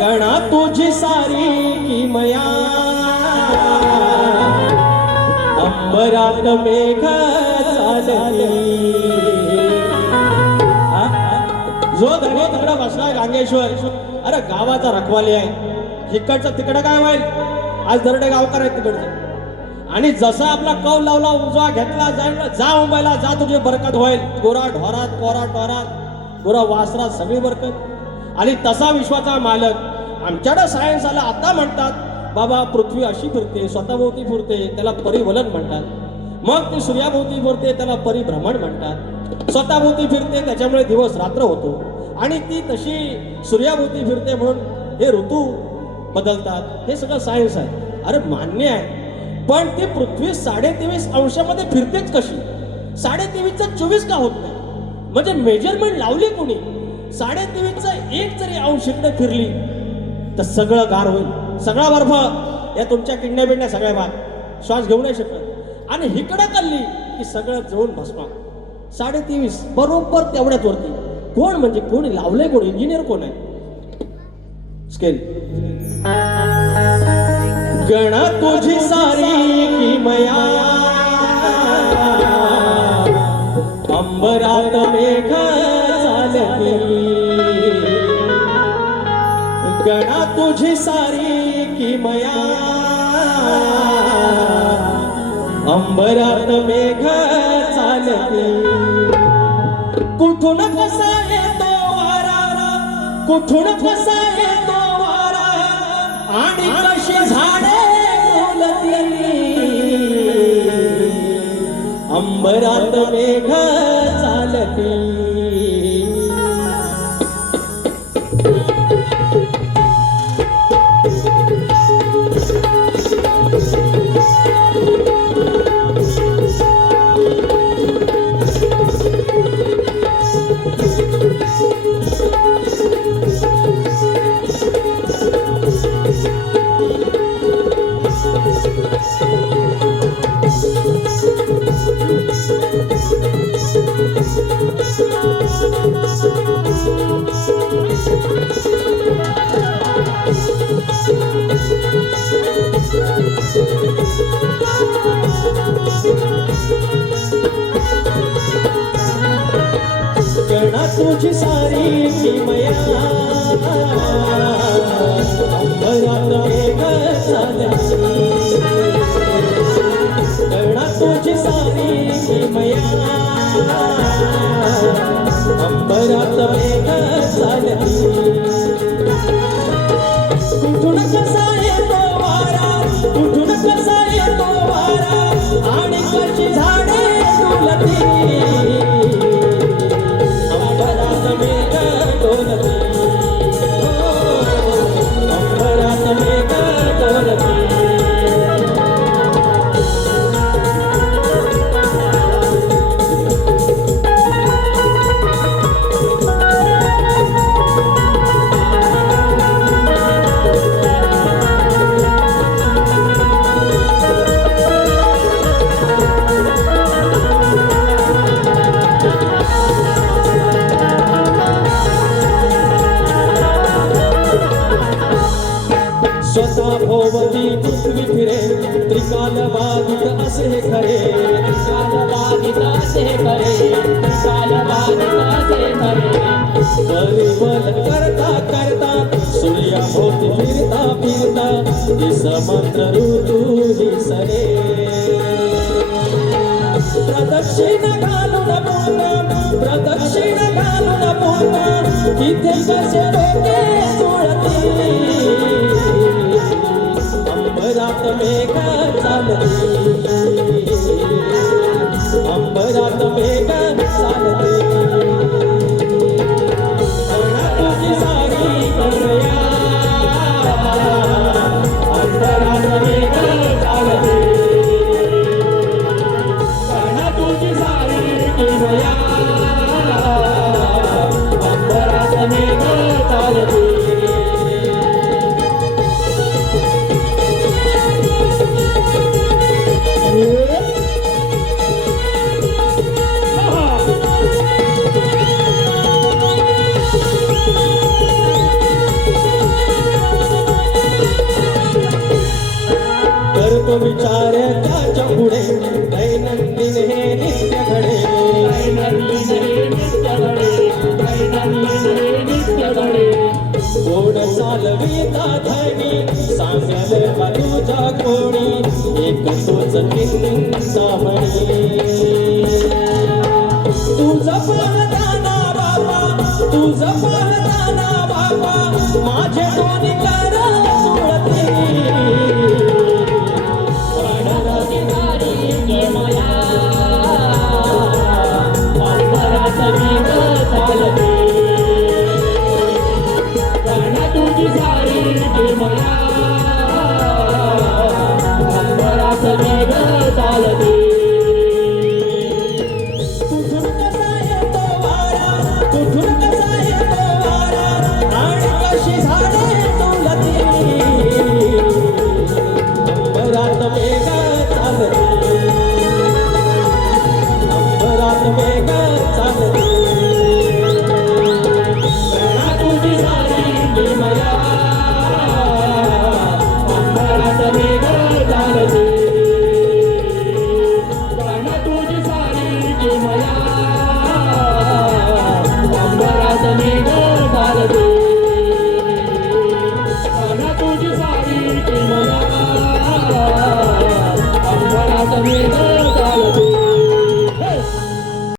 गणा तुझी सारी किमया अंबरात मेघ चालली जो धनी तिकडं बसलाय गांगेश्वर अरे गावाचा रखवाली आहे इकडचं तिकडं काय होईल आज दरडे गावकार आहेत तिकडचे आणि जसा आपला कौल लावला उजवा घेतला जाईल जा मुंबईला जा तुझी बरकत होईल गोरा ढोरात कोरा टोरात गोरा वासरात सगळी बरकत आणि तसा विश्वाचा मालक आमच्याकडे सायन्स आला आता म्हणतात बाबा पृथ्वी अशी फिरते स्वतःभोवती फिरते त्याला परिवलन म्हणतात मग ती सूर्याभोवती फिरते त्याला परिभ्रमण म्हणतात स्वतःभोवती फिरते त्याच्यामुळे दिवस रात्र होतो आणि ती तशी सूर्याभोवती फिरते म्हणून हे ऋतू बदलतात हे सगळं सायन्स आहे अरे मान्य आहे पण ती पृथ्वी 23.5 अंशामध्ये फिरतेच कशी 23.5चा 24 का होत नाही म्हणजे मेजरमेंट लावली कोणी 23.5चा 1 जरी अंश इकडे फिरली तर सगळं गार होईल सगळा बर्फ या तुमच्या किडण्या बिडण्या सगळ्या भाग श्वास घेऊ नाही शकत आणि हिकडं कल्ली की सगळं जळून भस्मा 23.5 बरोबर तेवढ्याच वरती कोण म्हणजे कोणी लावलंय कोण इंजिनियर कोण आहे स्केल गणा तुझी सारी किमया अंबरात मेघ चालली गणा तुझी सारी किमया अंबरात मेघ चालली कुठून कसा येतो वारा कुठून कसा येतो वारा आणि कशी झाडे फुलती अंबरात मेघ चालती गणा तुझी सारी किमया अंबरात मेघ चालली गणा तुझी सारी किमया अंबरात मेघ चालली कुठून कसा येतो वारा कुठून कसा येतो वारा आणि कशी झाडे फुलती स्वतः भोवती पृथ्वी फिरे त्रिकालबाधित असे खरे त्रिकालबाधित असे खरे त्रिकालबाधित असे खरे परिवल करता करता सूर्याभोवती फिरता फिरता ही समंत्र ऋतू ही सरे प्रदक्षिण घालून पोहता तिथे कसे डोके सोडती अंबरात मेघ चालली अंबरात मेघ चालली गणा तुझी सारी किमया अंबरात मेघ चालली गणा तुझी सारी किमया अंबरात मेघ विचार त्याच्या पुढे दैनंदिन हे नित्य घडे गोड चालविता धनी सांगल तुझ्या कोणी एक तोच चिंतामणी तुझं पाहताना बाबा माझे दोन्ही कर जुळते तुझी सारी निर्मला